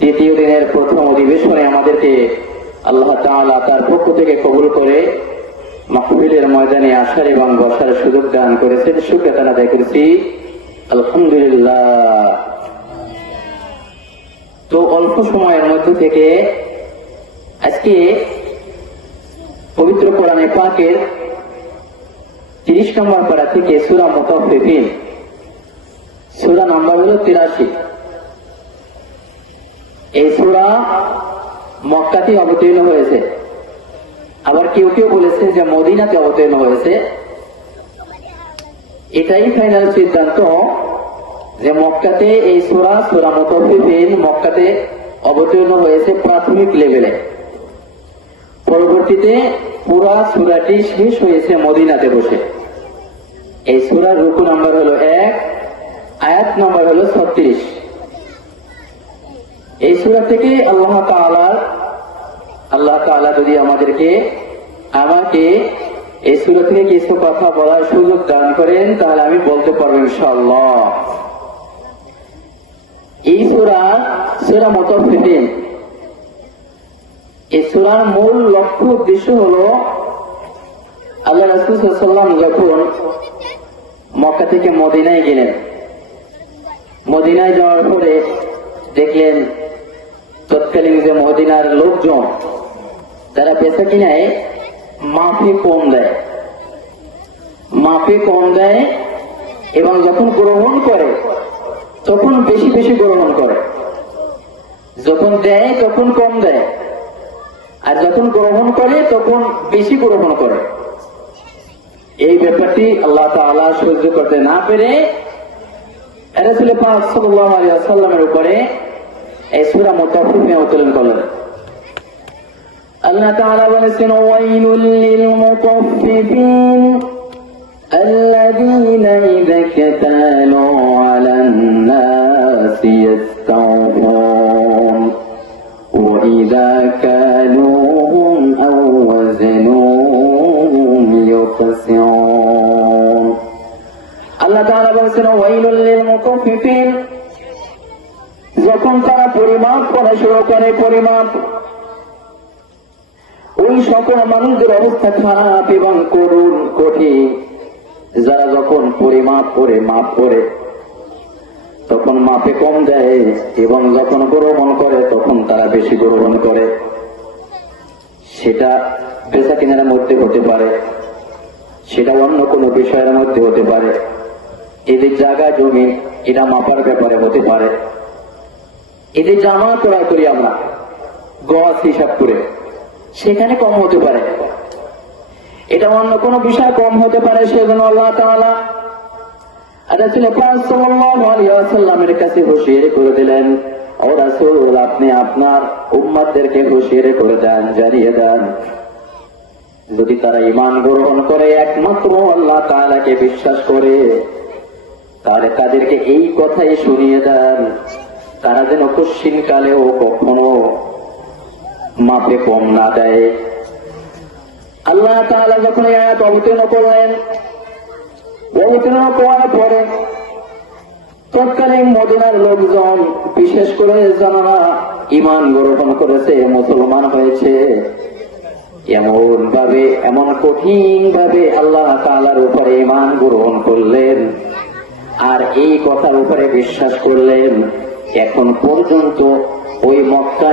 দ্বিতীয় দিনের প্রথম অধিবেশনে আমাদেরকে আল্লাহ তাআলা তার পক্ষ থেকে কবুল করে মাহফিলের ময়দানে আসার এবং বসার সুযোগ দান করেছেন। শুকরিয়া আদায় করেছি, আলহামদুলিল্লাহ। তো অল্প সময়ের মধ্যে থেকে আজকে পবিত্র কোরআনে পাকের 30 নম্বর পারা থেকে সূরা মুতাফফিফিন, সূরা নাম্বার হলো 83। এই সূরা মক্কাতে অবতীর্ণ হয়েছে, আবার কেউ কেউ বলেছে যে মদিনাতে অবতীর্ণ হয়েছে। এটাই ফাইনাল সিদ্ধান্ত যে মক্কাতে এই সূরা মুতাফফিফিন মক্কাতে অবতীর্ণ হয়েছে প্রাথমিক লেভেলে। পরবর্তীতে পুরা সূরাটি শেষ হয়েছে মদিনাতে বসে। এই সূরার রুকু নাম্বার হলো 1, আয়াত নাম্বার হলো 36। এই সূরা থেকে আল্লাহ তাআলা যদি আমাকে এই সূরা থেকে কিছু কথা বলার সুযোগ দান করেন, তাহলে আমি বলতে পারবো ইনশাআল্লাহ। এই সূরা মুতাফফিফিন, এই সূরার মূল লক্ষ্য উদ্দেশ্য হলো আল্লাহ রাসূল সাল্লাল্লাহু আলাইহি ওয়াসাল্লাম যখন মক্কা থেকে মদিনায় গেলেন, মদিনায় যাওয়ার পরে দেখলেন তৎকালীন যে মদিনার লোকজন তারা বেচা কিনায় মাপে কম দেয় এবং যখন গ্রহণ করে তখন বেশি বেশি গ্রহণ করে, যখন দেয় তখন কম দেয়, আর যখন গ্রহণ করে তখন বেশি গ্রহণ করে। এই ব্যাপারটি আল্লাহ তাআলা সহ্য করতে না পেরে রাসূল পাক সাল্লাল্লাহু আলাইহি ওয়াসাল্লামের উপরে এই সূরা মুতাফফিফিন অবতীর্ণ করলেন। আল্লাহ তাআলা বলেছেন, ওয়াইলুল লিল মুতাফফিফিন আল্লাযীনা ইযা কাতালু আলান নাসি ইস্তাওফুন ওয়া ইযা কালুহুম আও ওয়াজনুহুম ইউখসিরুন। আল্লাহ তাআলা বলেছেন, ওয়াইলুল লিল মুতাফফিফিন, যখন তারা পরিমাপ করা শুরু করে, ওই সকল মানুষদের অবস্থা খারাপ এবং করুণ কঠিন। যারা যখন পরিমাপ করে মাপ করে তখন মাপে কম দেয় এবং যখন গ্রহণ করে তখন তারা বেশি গ্রহণ করে। সেটা বেচা কেনার মধ্যে হতে পারে, সেটা অন্য কোনো বিষয়ের মধ্যে হতে পারে, এদের জায়গা জমি এটা মাপার ব্যাপারে হতে পারে, এদের জামা ক্রয় করি আমরা গজ হিসাব করে, সেখানে কম হতে পারে, এটা অন্য কোনো বিষয় কম হতে পারে। সেজন্য আল্লাহ তাআলা রাসূল পাক সাল্লাল্লাহু আলাইহি ওয়াসাল্লামের কাছে হুঁশিয়ারি করে দিলেন, ও রাসূল, আপনি আপনার উম্মতদেরকে হুঁশিয়ারি করে দেন, জানিয়ে দেন, যদি তারা ঈমান গ্রহণ করে একমাত্র আল্লাহ তাআলাকে বিশ্বাস করে, তাহলে তাদেরকে এই কথাই শুনিয়ে দেন, তারা যেন কশিন কালেও কখনো মাপে কম না দেয়। আল্লাহ তাআলা যখন এই আয়াত অবতীর্ণ করলেন, অবতীর্ণ করার পরে তৎকালীন মদিনার লোকজন, বিশেষ করে যারা ঈমান গ্রহণ করেছে, মুসলমান হয়েছে, এমন কঠিন ভাবে আল্লাহ তাআলার উপরে ঈমান গ্রহণ করলেন আর এই কথার উপরে বিশ্বাস করলেন, এখন পর্যন্ত ওই মক্কা